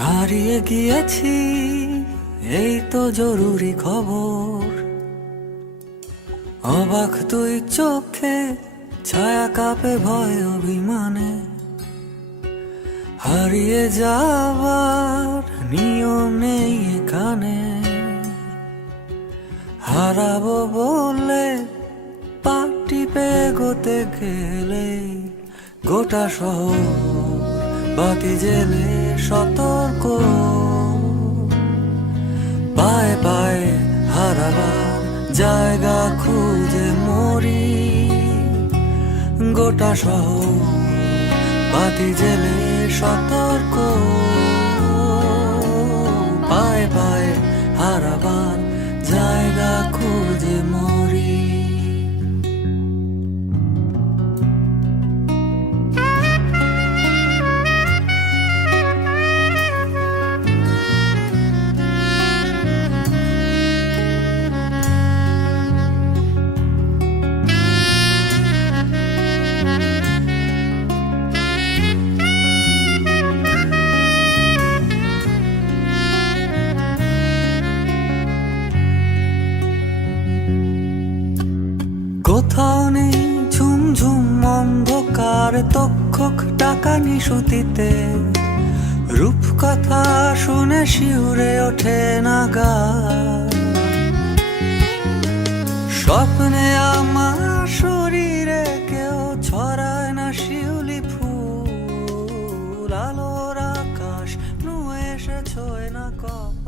হারিয়ে গিয়েছি, এই তো জরুরি খবর। অবাক তুই চোখে, ছায়া কাঁপে ভয় অভিমানে। হারিয়ে যাবার নিয়ম নেই এখানে। হারাবো বলে পাটি পেগোতে গেলে গোটা শহর বাতি জেলে সতর্ক। পায়ে পায়ে হারাবার জায়গা খুঁজে মরি। গোটা শহর বাতি জেলে সতর্ক। পায়ে পায়ে হারাবার জায়গা খুঁজে মরি। কোথাও নেই ঝুমঝুম অন্ধকার, তক্ষক টাকা নিশুতিতে। রূপকথা শুনে শিউরে ওঠে না গা। স্বপ্নে আমার শরীরে কেউ ছড়ায় না শিউলি ফুল। আলোর আকাশ নুয়ে এসে ছোঁয় না কপ।